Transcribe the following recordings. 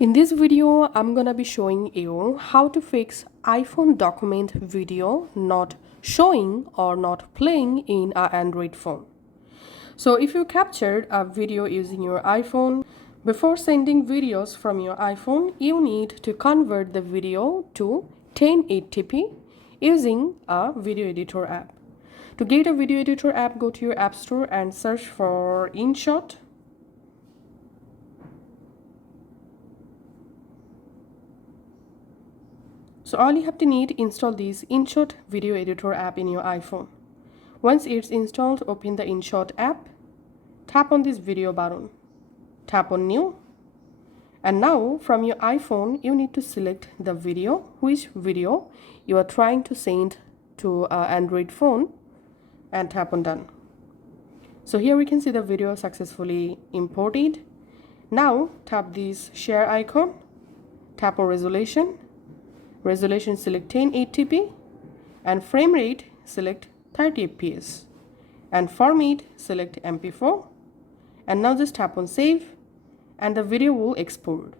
In this video, I'm gonna be showing you how to fix iPhone document video not showing or not playing in an Android phone. So if you captured a video using your iPhone, before sending videos from your iPhone, you need to convert the video to 1080p using a video editor app. To get a video editor app, go to your app store and search for InShot. So all you have to need, install this InShot video editor app in your iPhone. Once it's installed, open the InShot app, tap on this video button, tap on new, and now from your iPhone you need to select the video, which video you are trying to send to an Android phone, and tap on done. So here we can see the video successfully imported. Now tap this share icon, tap on resolution, select 1080p, and frame rate select 30 fps, and format select MP4, and now just tap on save and the video will export.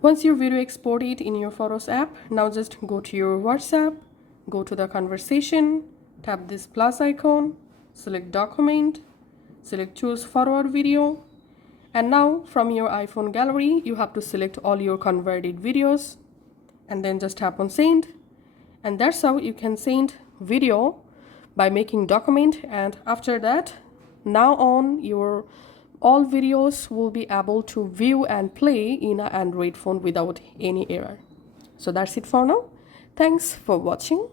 Once your video exported in your Photos app, now just go to your WhatsApp, go to the conversation, tap this plus icon, select document, select choose forward video, and now from your iPhone gallery you have to select all your converted videos and then just tap on send, and that's how you can send video by making document. And after that, now on your all videos will be able to view and play in an Android phone without any error. So that's it for now. Thanks for watching.